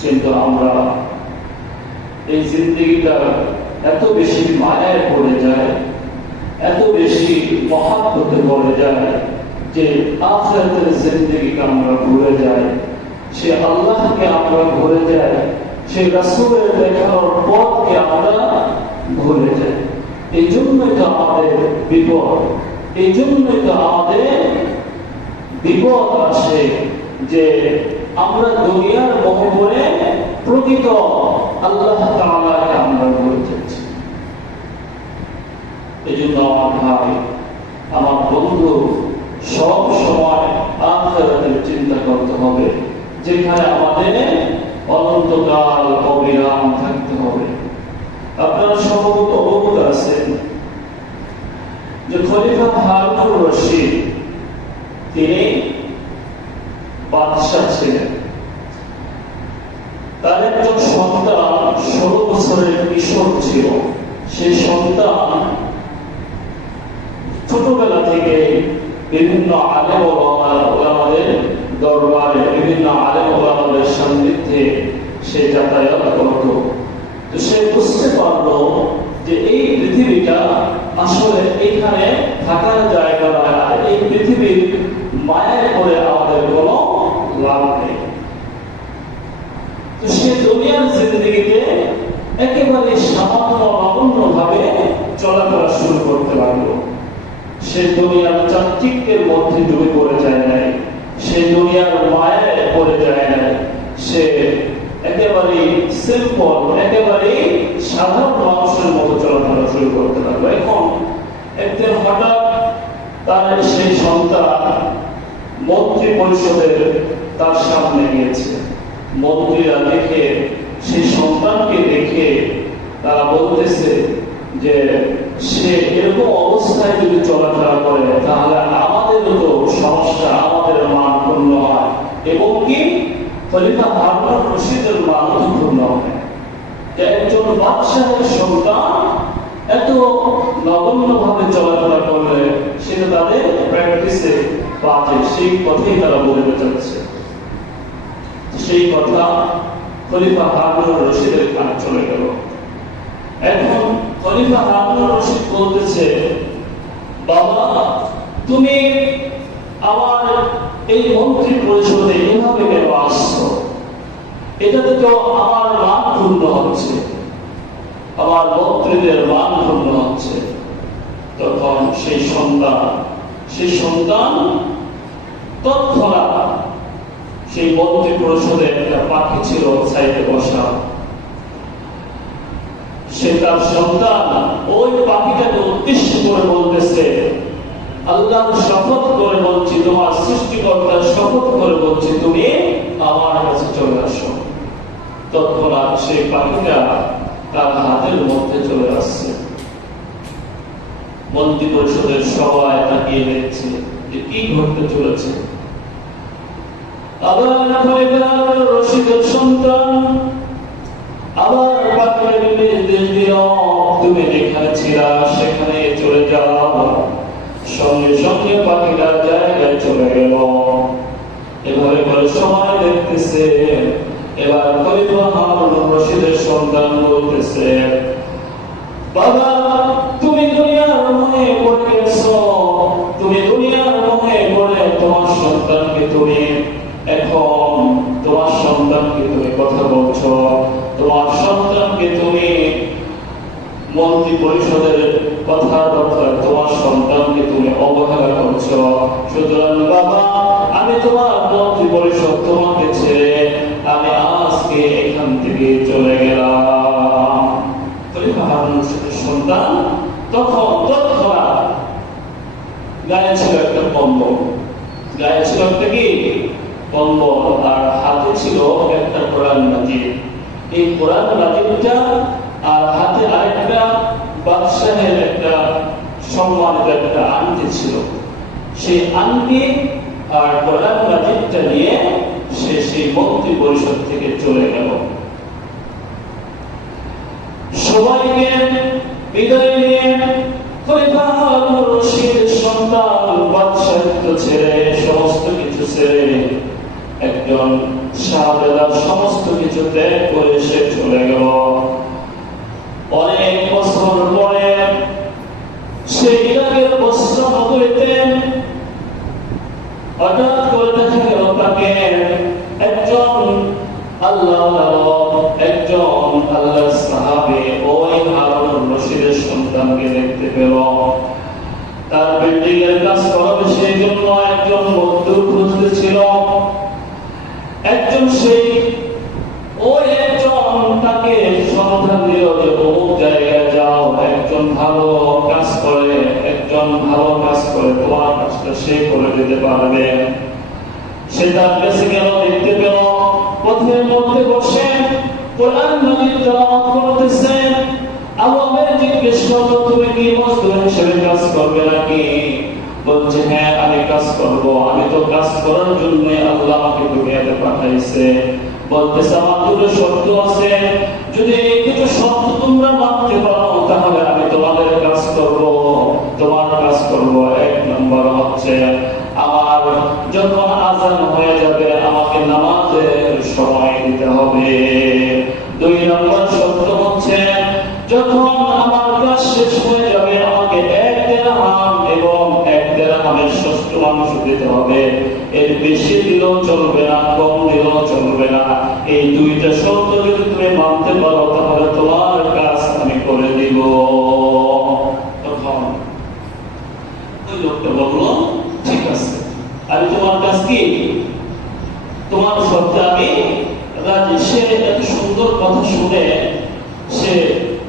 কিন্তু আমরা এই জিন্দেগিটা এত বেশি মায়ায় পড়ে যায়, এত বেশি মহাব্বতে পড়ে যায় যে আখিরাতের জিন্দেগিকে আমরা ভুলে যাই, সে আল্লাহকে আমরা ভুলে যাই, সেই রাসূলের দেখানোর পথকে আমরা ভুলে যাই। এই জন্যই তো আমাদের বিপদ, এই জন্যই তো আমাদের বিপদ আসে যে আমরা দুনিয়ার মোহে পড়ে প্রকৃত আল্লাহ তাআলাকে আমরা ভুলে যাচ্ছি। এই জন্য আমার ভাই, আমার বন্ধু, সব সময় আখিরাতের চিন্তা করতে হবে, যেখানে আমাদের অনন্তকাল অবিরাম থাকতে হবে। আপনারা সম্ভবত অবগত আছেন যে খলিফা হারুনুর রশিদ তিনি বাদশাহ ছিলেন। তার একজন সন্তান 16 বছরের কিশোর ছিল। সেই সন্তান ছোটবেলা থেকে বিভিন্ন আলেম ওলামাদের দরবারে, বিভিন্ন আলেম ওলামাদের সান্নিধ্যে সে যাতায়াত করত। তো সে বুঝতে পারলো যে এই পৃথিবীটা আসলে এখানে থাকার জায়গা নয়, আর এই পৃথিবীর মায়ায় পড়ে আমাদের কোনো লাভ নেই। তো সে দুনিয়ার জিন্দেগিতে একেবারে সামান্য নগণ্য ভাবে চলাফেরা শুরু করতে লাগলো। সে দুনিয়ার চাকচিক্যের মধ্যে ডুবে পড়ে যায় নাই, সে দুনিয়ার মায়ায় পড়ে যায় নাই, সে একেবারে সিম্পল, একেবারে সাধারণ মানুষের মতো চলাফেরা শুরু করতে লাগলো। এখন একদিন হঠাৎ তার সেই সন্তান মন্ত্রী পরিষদের তার সামনে গিয়েছে। মন্ত্রীরা দেখে, সেই সন্তানকে দেখে তারা বলতেছে যে সে এরকম অবস্থায় যদি চলাফেরা করে তাহলে আমাদেরও তো সমস্যা, আমাদের মান পূর্ণ হয়, এবং কি খলিফা হারুনুর রশিদের মান পূর্ণ হয়। একজন বাদশাহের সন্তান এত নগণ্য ভাবে চলাফেরা করলে সেটা তাদের প্র্যাকটিসে বাজে, সেই কথাই তারা বলতে চাচ্ছে। সেই কথা খলিফা হারুনুর রশিদের কানে চলে গেল। এখন খলিফা হারুনুর রশিদ বলতেছে, বাবা তুমি আমার এই মন্ত্রী পরিষদে এভাবে কেন আসছো? এটাতে তো আমার মান পূর্ণ হচ্ছে, আমার মন্ত্রীদের মান পূর্ণ হচ্ছে। তখন সেই সন্তান তৎক্ষণাৎ সেই মন্ত্রী পরিষদে একটা পাখি ছিল সাইডে বসা, সে তার সন্তান ওই পাখিটাকে উদ্দেশ্য করে বলতেছে, আল্লাহর শপথ করে বলছি, তোমার সৃষ্টিকর্তার শপথ করে বলছি, তুমি আমার কাছে চলে আসো। তৎক্ষণাৎ সেই পাখিটা তার হাতের মধ্যে চলে আসছে। মন্ত্রী পরিষদের সবাই তাকিয়ে দেখছে যে কি ঘটতে চলেছে। আবার খলিফা রশিদের সন্তান আবার পাখিটাকে নির্দেশ দিল, তুমি যেখানে ছিলা সেখানে চলে যাও। সঙ্গে সঙ্গে পাখিটা জায়গায় চলে গেল। এভাবে করে সময় দেখতেছে। এবার খলিফা হারুনুর রশিদের সন্তান বলতেছে, বাবা তুমি দুনিয়ার মোহে পড়ে গেছো, তুমি দুনিয়ার মোহে পড়ে তোমার সন্তানকে তুমি এখন তোমার সন্তানকে তুমি কথা বলছো, তোমার সন্তানকে তুমি মন্ত্রী পরিষদের কথাবার্তা, তোমার সন্তানকে তুমি অবহেলা করছো। সুতরাং বাবা আমি তোমার মন্ত্রী পরিষদ তোমাকে ছেড়ে আমি আজকে এখান থেকে চলে গেলাম। খলিফা হারুনুর রশিদের সন্তান তখন তৎক্ষণাৎ গায়ে ছিল একটা কম্বল, গায়ে ছিল একটা কি কম্বল, আর হাতে ছিল একটা কোরআন মাজিদ। এই কোরআন মাজিদটা আর হাতে আরেকটা বাদশাহের একটা সম্মানিত একটা আংটি ছিল। সেই আংটি আর কোরআন মাজিদটা নিয়ে সে সেই মন্ত্রী পরিষদ থেকে চলে গেল। সবাইকে বিদায় নিয়ে খলিফা হারুনুর রশিদের সন্তান বাদশাহিত্ব ছেড়ে, সমস্ত কিছু ছেড়ে, একজন শাহজাদার সমস্ত কিছু সবকিছু ত্যাগ করে সে চলে গেল। অনেক বছর পরে সে ইরাকের পশ্চিম নগরীতে হঠাৎ করে দেখা গেল তাকে একজন আল্লাহর সাহাবী ওই হারুন রশিদের সন্তানকে দেখতে পেল। তার বিল্ডিং এর কাজ করাবে সেই জন্য একজন মজদুর খুঁজতেছিল। একজন সেই ওই একজন তাকে সন্ধান দিল যে অমুক জায়গায় যাও, একজন ভালো কাজ করে তোমার কাজটা সে করে দিতে পারবে। সে তার কাছে গেল, দেখতে পেল পথের মধ্যে বসে কোরআন মাজিদ তেলাওয়াত করতেছে। আল্লাহকে জিজ্ঞেস করলো, তুমি কি মজদুর হিসেবে কাজ করবে নাকি? বলছে, হ্যাঁ আমি কাজ করব, আমি তো কাজ করার জন্য আল্লাহ আমাকে দুনিয়াতে পাঠাইছে। বলতেছে, আমার দুটো শর্ত আছে, যদি এই দুটো শর্ত তোমরা মানতে পারো তাহলে আমি তোমাদের কাজ করব। তোমার কাজ করব এক নম্বর হচ্ছে আমার যখন আযান হয়ে যাবে আমাকে নামাজের সময় দিতে হবে। দুই নম্বর শর্ত হচ্ছে যখন আমার কাজ শেষ হয়ে যাবে আমাকে এক দিরহাম এবং এক দিরহামের ষষ্ঠমাংশ দিতে হবে। এর বেশি দিলেও চলবে না, কম দিলেও চলবে না। এই দুইটা শর্ত যদি তুমি মানতে পারো তাহলে তোমার কাজ আমি করে দিব। তখন ওই লোকটা বলল, ঠিক আছে, আমি তোমার কাজ কি তোমার শর্তে আমি রাজি। সে এত সুন্দর কথা শুনে সে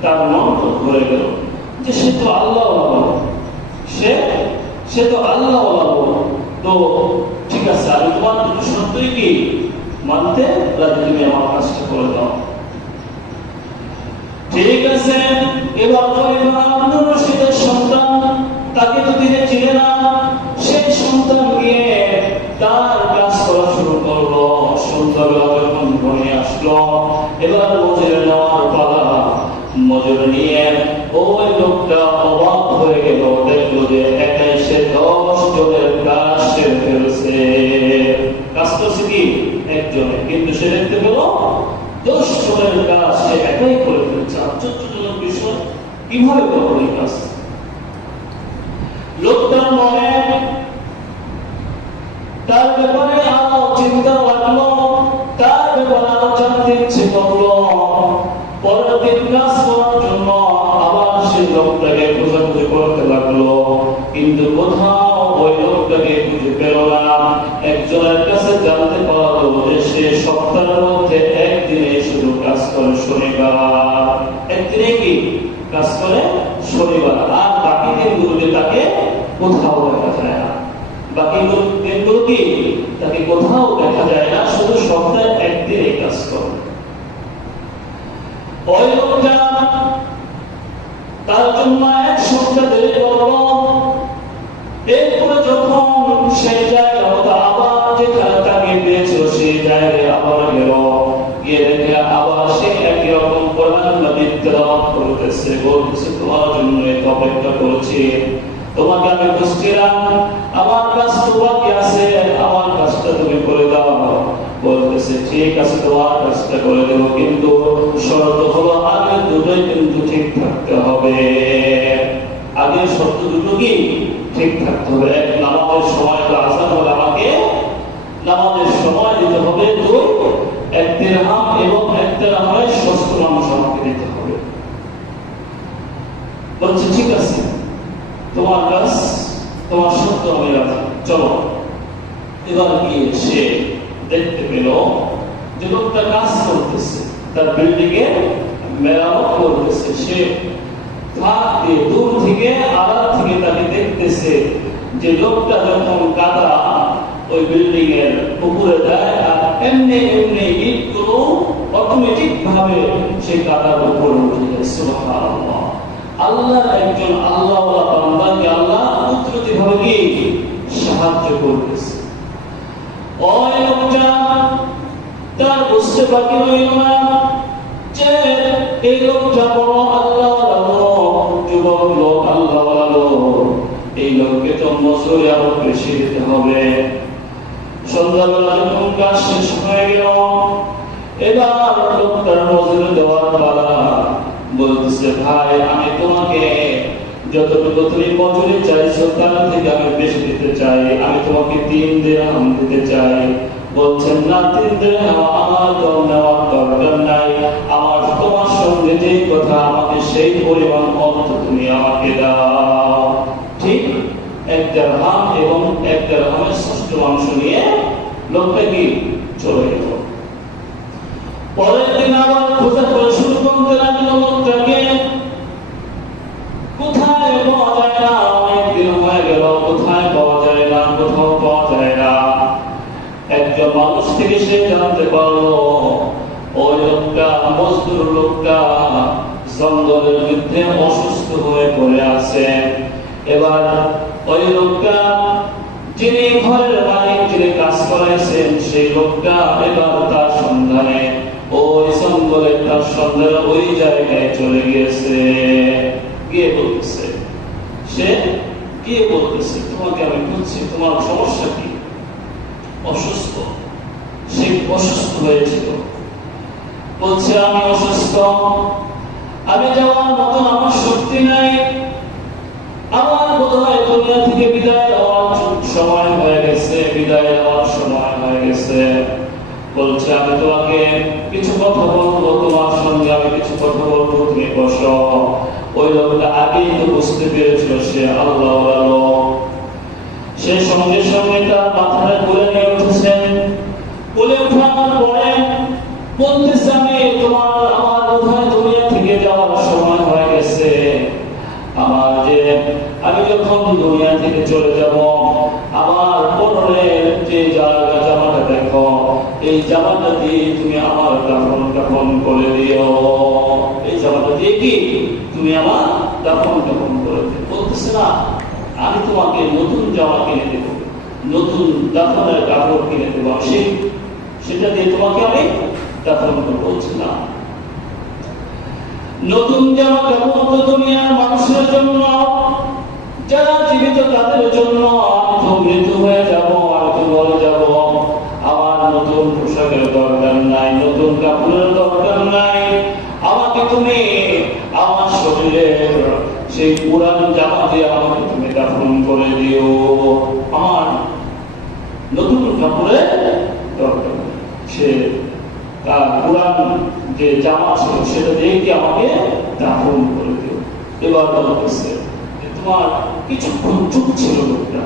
তার মন ভরে গেল যে সে তো আল্লাহ, সে তো আল্লাহ। তো ঠিক আছে, আমি তোমার দুটো শর্তই কি মানতে রাজি, তুমি আমার কাজটা করে দাও। ঠিক আছে। এবার হারুন রশিদের সন্তান, তাকে তো তিনি চিনে না, সেই সন্তান গিয়ে তার কাজ করা শুরু করলো। সন্ধ্যাবেলা যখন ঘরে আসলো, এবার মজুরি নেওয়ার পালা। মজুরি নিয়ে ওই লোকটা অবাক হয়ে গেল, দেখলো যে একাই সে 10 জনের কাজ সেরে ফেলছে। কাজ করছে কি একজনে, কিন্তু সে দেখতে পেল 10 জনের কাজ সে একাই করে ফেলছে। আশ্চর্যজনক বিষয়, কিভাবে করলো এই কাজ? লোকটার মনে তার ব্যাপারে আরো চিন্তা লাগলো, তার ব্যাপারে আরো জানতে ইচ্ছে করলো। পরের দিন কাজ করার জন্য আবার সেই লোকটাকে খোঁজাখুঁজি করতে লাগলো, কিন্তু কোথাও ওই লোকটাকে খুঁজে পেল না। একজনের কাছে জানতে পারলো যে সে সপ্তাহের মধ্যে একদিনে শুধু কাজ করে শনিবার। একদিনে কি কাজ করে শনিবার, আর বাকি দিনগুলোতে তাকে কোথাও দেখা যায় না। বাকি দিনগুলো কি তাকে কোথাও দেখা যায় না, শুধু সপ্তাহে একদিনে কাজ করে। ওই লোকটা তার জন্য এক সপ্তাহ দেরি করলো। এরপরে যখন সেই জায়গা হতো আবার যেখানে তাকে পেয়েছিল সেই জায়গায় আবার গেল, গিয়ে দেখে আবার সে একই রকম কোরআন মাজিদ তেলাওয়াত করতেছে। বলতেছে, তোমার জন্য অপেক্ষা করছি, তোমাকে আমি খুঁজছিলাম, আমার কাজ তো বাকি আছে, আমার কাজটা তুমি করে দাও। বলতেছে, ঠিক আছে তোমার কাজটা করে দেবো, কিন্তু শর্ত হলো আগে দুটোই কিন্তু ঠিক থাকতে হবে। আগের শর্ত দুটো কি ঠিক থাকতে হবে। এক, নামাজের সময় আযান হলে আমাকে নামাজের সময় দিতে হবে। দুই, এক দিরহাম এবং এক দিরহামের ষষ্ঠমাংশ আমাকে দিতে হবে। বলছে, ঠিক আছে তোমার কাজ, তোমার শর্ত আমি রাখি, চলো। এবার গিয়ে সে দেখতে পেল যে লোকটা কাজ করতেছে, তার বিল্ডিং এ মেরামত করতেছে। সে দূর থেকে আড়াল থেকে তাকে দেখতেছে যে লোকটা যখন কাদা ওই বিল্ডিং এর উপরে দেয় আর এমনি এমনি ইটগুলো অটোমেটিক ভাবে সেই কাদার উপরে উঠে যায়। সুবহানাল্লাহ। আল্লাহর একজন আল্লাহওয়ালা বান্দাকে আল্লাহ কুদরতি ভাবে সাহায্য করতেছে। ওই লোকটা তার বুঝতে বাকি রইল না যে এই লোকটা বড় আল্লাহওয়ালা লোক, যুবক লোক, আল্লাহওয়ালা লোক, এই লোককে তো মজুরি আরো বেশি দিতে হবে। সন্ধ্যাবেলা যখন কাজ শেষ হয়ে গেল, এবার লোকটার নজরে দেওয়ার পালা, বলতেছে ভাই আমি তোমাকে যতটুকু তুমি মজুরি চাইছো তার থেকে আমি বেশি দিতে চাই, আমি তোমাকে 3 দিরহাম দিতে চাই। বলছেন না 3 দিরহাম আমার নেওয়ার দরকার নাই, আমার তোমার সঙ্গে যে কথা আমাকে সেই পরিমাণ অর্থ তুমি আমাকে দাও। ঠিক 1 দিরহাম এবং 1 দিরহামের ষষ্ঠমাংশ নিয়ে লোকটা কি চলে গেল। পরের দিন আবার খোঁজা করে শুরু করতে লাগলো লোকটাকে, কোথায় পাওয়া যায় না, অনেকদিন হয়ে গেল কোথায় পাওয়া যায় না, কোথাও পাওয়া যায় না। একজন মানুষ থেকে সে জানতে পারলো ওই লোকটা, মজদুর লোকটা জঙ্গলের মধ্যে অসুস্থ হয়ে পড়ে আছে। এবার ওই লোকটা যিনি ঘরের মালিক, যিনি কাজ করাইছেন, সেই লোকটা এবার তার সন্ধানে ওই জঙ্গলে, তার সন্ধানে ওই জায়গায় চলে গিয়েছে। গিয়ে বলতেছে, সে গিয়ে বলতেছে তোমাকে আমি খুঁজছি, তোমার সমস্যা কি? অসুস্থ। সে অসুস্থ হয়েছিল, বলছে আমি অসুস্থ, আমি যাওয়ার মতন আমার শক্তি নাই, আমার বোধহয় দুনিয়া থেকে বিদায় হওয়ার সময় হয়ে গেছে, বিদায় হওয়ার সময় হয়ে গেছে। বলছে আমি তোমাকে কিছু কথা বলবো, তোমার সঙ্গে আমি কিছু কথা বলবো, তুমি বসো। ওই লোকটা আগেই তো বুঝতে পেরেছিল সে আল্লাহ লোক। সে সঙ্গে সঙ্গে তার মাথায় কোলে নিয়ে উঠেছেন। কোলে উঠানোর পরে বলতেছে আমি আমার বোধহয় দুনিয়া থেকে যাওয়ার সময় হয়ে গেছে, আমার যে আমি যখন দুনিয়া থেকে চলে যাব আমার পরনের যে জামাটা দেখো, এই জামাটা দিয়ে তুমি আমার দাফন করে দিও। এই জামাটা দিয়ে কি তুমি আমার দাফন করে দিও। বলতেছে না আমি তোমাকে নতুন জামা কিনে দেব, নতুন দাফনের কাপড় কিনে দেব, সেটা দিয়ে তোমাকে আমি দাফন করবো। বলছে না নতুন জামা কাপড় তো দুনিয়ার মানুষের জন্য, যারা জীবিত তাদের জন্য, আমি তো মৃত্যু হয়ে যাব, আমি তো মরে যাব, আমার নতুন পোশাকের দরকার নাই, নতুন কাপড়ের দরকার নাই, আমাকে তুমি আমার শরীরের সেই পুরান জামা দিয়ে আমাকে তুমি দাফন করে দিও, আমার নতুন কাপড়ের দরকার। সে তার পুরান যে জামা ছিল সেটা দিয়ে কি আমাকে দাফন করে দিও। এবার বলতেছে তোমার কিছুক্ষণ চুপ ছিল লোকটা,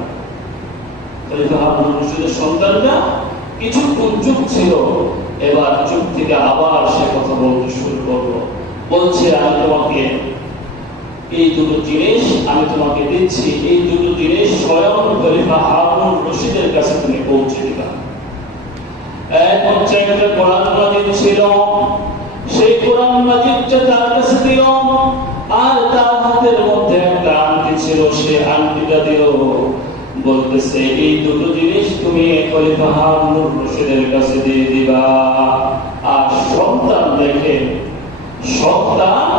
সন্তানটা কিছুক্ষণ চুপ ছিল। এবার চুপ থেকে আবার সে কথা বলতে শুরু করলো। বলছে আমি তোমাকে এই দুটো জিনিস আমি তোমাকে দিচ্ছি, এই দুটো জিনিস স্বয়ং খলিফা হারুন রশিদের কাছে তুমি পৌঁছে দিবা। এক হচ্ছে একটা কোরআন মাজিদ ছিল, সেই কোরআন মাজিদটা তার কাছে দিল, আর তার হাতের মধ্যে একটা আংটি ছিল, সেই আংটিটা দিল। বলতেছে এই দুটো জিনিস তুমি খলিফা হারুন রশিদের কাছে দিয়ে দিবা। আর সন্তান দেখে, সন্তান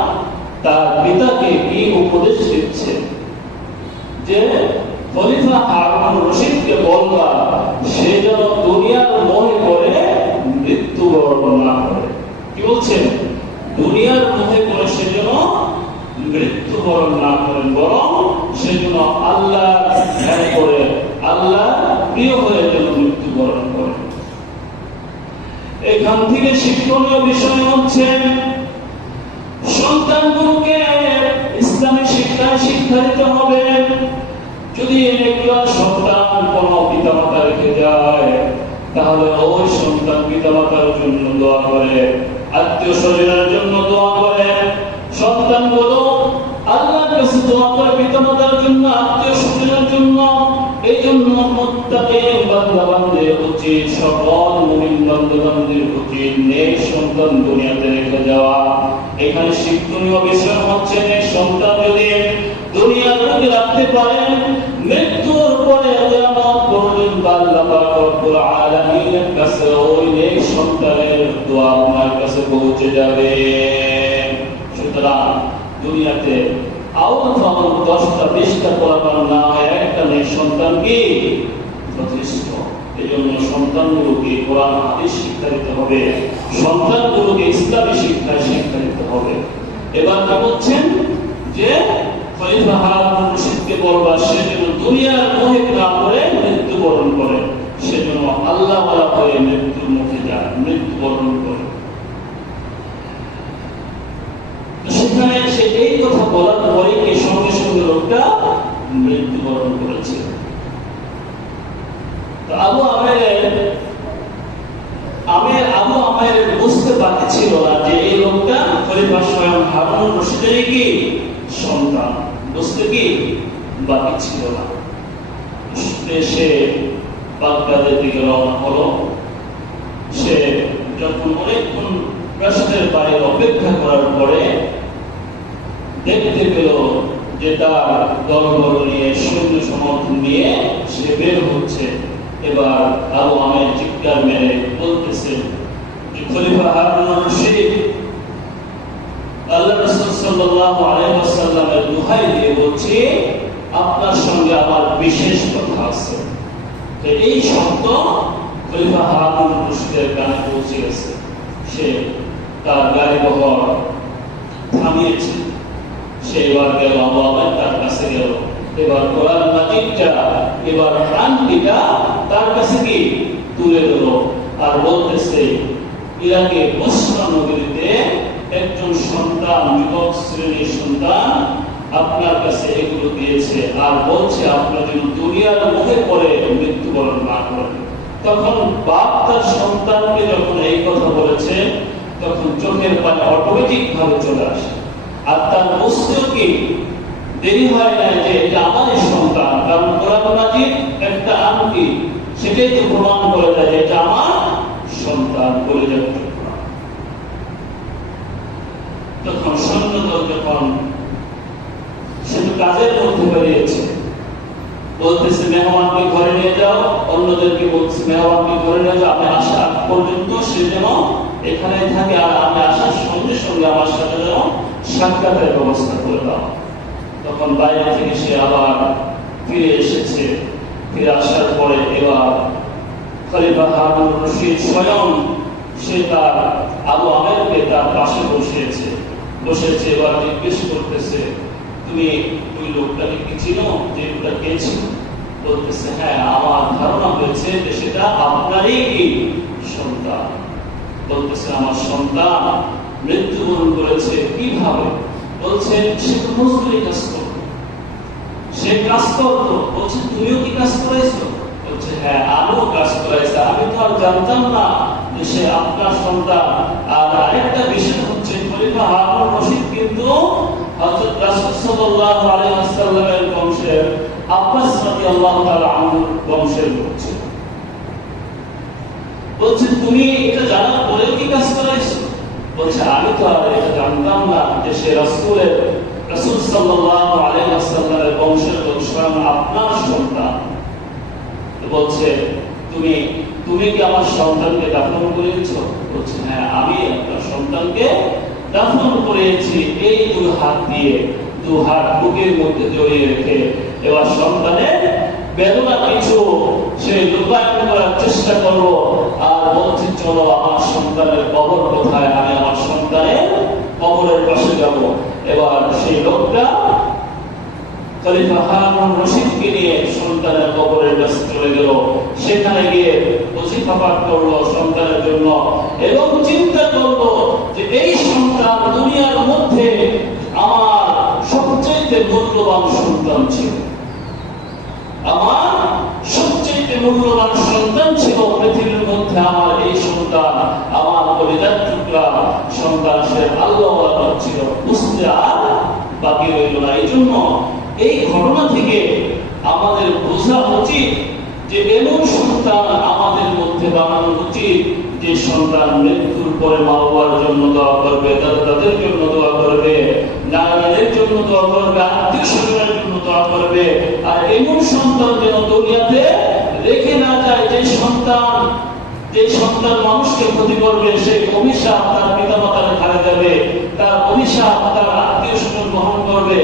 তার পিতাকে কি উপদেশ দিচ্ছে যে খলিফা হারুন রশিদকে বলবা সে যেন দুনিয়ার মোহে পড়ে মৃত্যুবরণ না করে। কি বলছেন? দুনিয়ার মোহে পড়ে সে যেন মৃত্যুবরণ না করেন, বরং সে যেন আল্লাহ ধ্যান করে, আল্লাহ প্রিয় হয়ে যেন মৃত্যুবরণ করে। এখান থেকে শিক্ষণীয় বিষয় হচ্ছে সন্তানগুলোকে ইসলামী শিক্ষায় শিক্ষা দিতে হবে। যদি একজন সন্তান কোন পিতামাতা রেখে যায় তাহলে ওই সন্তান পিতামাতার জন্য দোয়া করে, আত্মীয় স্বজনের জন্য দোয়া করে। সন্তানগুলো আল্লাহর কাছে দোয়া করে পিতামাতার জন্য, আত্মীয় স্বজনের জন্য। এই জন্য মুত্তাকিন বান্দা-বান্দির উচিত, সকল মুমিন বান্দা-বান্দির উচিত নেক সন্তান দুনিয়াতে রেখে যাওয়া। এখানে শিক্ষণীয় বিষয় হচ্ছে নেক সন্তান যদি দুনিয়ার মধ্যে রাখতে পারেন, মৃত্যুর পরে কিয়ামত পর্যন্ত আল্লাহ পাক রব্বুল আলামিনের কাছে ওই নেক সন্তানের দোয়া আপনার কাছে পৌঁছে যাবে। সুতরাং দুনিয়াতে আউল ফাউল 10টা 20টা পোলাপান না হয়, একটা নেক সন্তান কি যথেষ্ট। এই জন্য সন্তান সন্তানগুলোকে কোরআন হাদিস শিক্ষা দিতে হবে, সন্তানগুলোকে ইসলামী শিক্ষায় শিক্ষা দিতে হবে। এবার কি বলছেন যে খলিফা হারুন রশিদকে বলবা সে যেন দুনিয়ার মোহে না পড়ে মৃত্যুবরণ করে, সেজন্য আল্লাহ ওয়ালা হয়ে মৃত্যুর মুখে যায়, মৃত্যুবরণ করে। সেখানে সে এই কথা বলার পরে কি সঙ্গে সঙ্গে লোকটা মৃত্যুবরণ করেছে। আবু আমের বুঝতে বাকি ছিল না যে এই লোকটা খলিফা স্বয়ং হারুন রশিদের কি সন্তান, বুঝতে কি বাকি ছিল না। সে বাগদাদের দিকে রওনা হলো। সে যখন অনেকক্ষণ রাষ্ট্রের বাইরে অপেক্ষা করার পরে দেখতে পেল যে তার দলবল নিয়ে সৈন্য সমর্থন নিয়ে সে বের হচ্ছে। এবার আবু আমের চিৎকার মেরে বলতেছে যে খলিফা হারুন রশিদ, আল্লাহ রাসূল সাল্লাল্লাহু আলাইহি ওয়াসাল্লামের দোহাই দিয়ে বলছি আপনার সঙ্গে আমার বিশেষ কথা আছে। তো এই শব্দ খলিফা হারুন রশিদের কানে পৌঁছে গেছে। সে তার গাড়ি বহর থামিয়েছে। সে এবার গেল আবু আমের তার কাছে গেল। এবার কোরআন মাজিদটা এবার প্রাণটিটা তার কাছে কি তুলে দিল আর বলতেছে ইরাকে বসরা নগরীতে একজন সন্তান, যুবক শ্রেণীর সন্তান আপনার কাছে এগুলো দিয়েছে আর বলছে আপনার যেন দুনিয়ার মুখে পড়ে মৃত্যুবরণ না করেন। তখন বাপ তার সন্তানকে যখন এই কথা বলেছে তখন চোখের পানি অটোমেটিক ভাবে চলে আসে। আর তার বুঝতেও কি দেরি হয় না যে এটা আমারই সন্তান, কারণ কোরআন মাজিদ একটা আংটি সেটাই তো প্রমাণ করে দেয় যে এটা আমার সন্তান বলে যাচ্ছে। তখন সৈন্যদল যখন সে কাজের মধ্যে বেরিয়েছে, বলতেছে মেহমানকে ঘরে নিয়ে যাও, অন্যদেরকে বলছে মেহমানকে ঘরে নিয়ে যাও, আমি আসা পর্যন্ত সে যেন এখানে থাকে আর আমি আসার সঙ্গে সঙ্গে আমার সাথে যেন সাক্ষাতের ব্যবস্থা করে দাও। তখন বাইরে থেকে সে আবার ফিরে এসেছে। ফিরে আসার পরে এবার খলিফা হারুন রশিদ স্বয়ং সে তার আবু আমেরকে তার পাশে বসেছে। এবার জিজ্ঞেস করতেছে তুমি ওই লোকটাকে কি চিনো, যে লোকটা কে ছিল? বলতেছে হ্যাঁ, আমার ধারণা হয়েছে যে সেটা আপনারই কি সন্তান। বলতেছে আমার সন্তান মৃত্যুবরণ করেছে কিভাবে? বলছে সে তো মজদুরি কাজ করতো, সে কাজ করতো। বলছে তুমিও কি কাজ করাইছো? বলছে হ্যাঁ, আমিও কাজ করাইছি, আমি তো আর জানতাম না যে সে আপনার সন্তান। আর আরেকটা বিষয় হচ্ছে খলিফা হারুন রশিদ কিন্তু হযরত রাসূল সাল্লাল্লাহু আলাইহি ওয়াসাল্লামের বংশের আব্বাস রাদিয়াল্লাহু তাআলা আনহুর বংশের লোক ছিল। বলছে তুমি এটা জানার পরেও কি কাজ করাইছো? বলছে আমি তো আর এটা জানতাম না যে সে রাসূল সাল্লাল্লাহু আলাইহি ওয়াসাল্লামের বংশের লোক, স্বয়ং আপনার সন্তান। বলছে তুমি কি আমার সন্তানকে দাফন করেছো? বলছে হ্যাঁ, আমি আপনার সন্তানকে দাফন করেছি। এই দুই হাত দিয়ে, দু হাত বুকের মধ্যে জড়িয়ে রেখে এবার সন্তানের বেদনা কিছু সে লুকায়ন করার চেষ্টা করবো আর বলছে চলো আমার সন্তানের কবর কোথায়, আমি আমার সন্তানের কবরের পাশে যাব। এবার সেই লোকটা খলিফা হারুন রশিদকে নিয়ে সন্তানের কবরের কাছে চলে গেল। সেখানে গিয়ে ওজিফা পাঠ করলো সন্তানের জন্য এবং চিন্তা করলো যে এই সন্তান দুনিয়ার মধ্যে আমার সবচেয়ে মূল্যবান সন্তান ছিল, আমার সবচেয়ে মূল্যবান সন্তান ছিল পৃথিবীর মধ্যে। আমার এই সন্তান আমার কলিজার টুকরা সন্তান, সে আল্লাহওয়ালা ছিল, বুঝতে আর বাকি রইল না। এই জন্য এই ঘটনা থেকে আমাদের বোঝা উচিত যে এমন সন্তান আমাদের মধ্যে বানানো উচিত যে সন্তান মৃত্যুর পরে মা বাবার জন্য দোয়া করবে, তাদের জন্য দোয়া করবে, নারীদের জন্য দোয়া করবে, আত্মীয় স্বজনের জন্য দোয়া করবে। আর এমন সন্তান যেন দুনিয়াতে রেখে না যায় যে সন্তান মানুষকে ক্ষতি করবে, সেই অভিশাপ তার পিতা মাতার ঘাড়ে যাবে, তার অভিশাপ তার আত্মীয় স্বজন গ্রহণ করবে।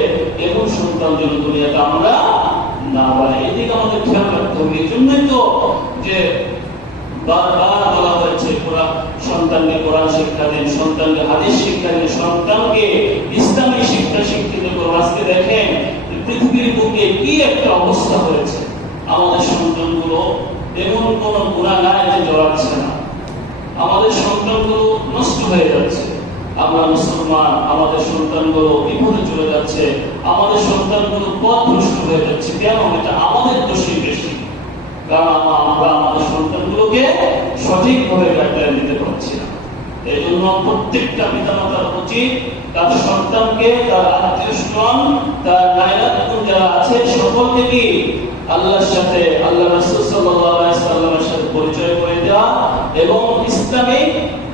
এমন সন্তান যেন দুনিয়াতে আমরা না পাই, এদিকে আমাদের খেয়াল রাখতে হবে। এই জন্যই তো যে বারবার বলা হয়েছে সন্তানকে কোরআন শিক্ষা দিন, সন্তানকে হাদিস শিক্ষা দিন, সন্তানকে ইসলামী শিক্ষা শিক্ষিত করুন। আজকে দেখেন পৃথিবীর বুকে কি একটা অবস্থা হয়েছে, আমাদের সন্তানগুলো এমন কোন গুনাহ নাই যে জড়াচ্ছে না, আমাদের সন্তানগুলো নষ্ট হয়ে যাচ্ছে। আমরা মুসলমান, আমাদের সন্তানগুলো বিপদে চলে যাচ্ছে, আমাদের সন্তানগুলো পথভ্রষ্ট হয়ে যাচ্ছে। কেন? এটা আমাদের দোষই বেশি, কারণ আমরা আমাদের সন্তানগুলোকে সঠিকভাবে গাইডলাইন দিতে পারছি না। এই জন্য প্রত্যেকটা পিতামাতার উচিত তার সন্তানকে, তার আত্মীয় স্বজন, তার নায়রাতকুন যারা আছে সকলকে কি আল্লাহর সাথে, আল্লাহ রাসূল সাল্লাল্লাহু আলাইহি ওয়াসাল্লামের সাথে পরিচয় করে দেওয়া এবং ইসলামী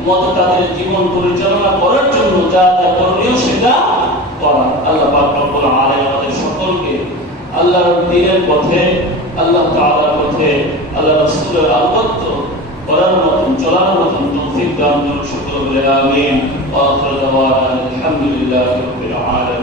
মতে তাদের জীবন পরিচালনা করার জন্য যা যা করণীয় সেটা করা। আল্লাহ পাক রব্বুল আলামিন আমাদের সকলকে আল্লাহর দ্বীনের পথে, আল্লাহ তাআলার পথে, আল্লাহ রাসূলের আনুগত্য করার মতন, চলার মতন তৌফিক দান করুন। সকলে বলে আমিন। ওয়া আখিরু দাওয়ানা আলহামদুলিল্লাহি রাব্বিল আলামিন।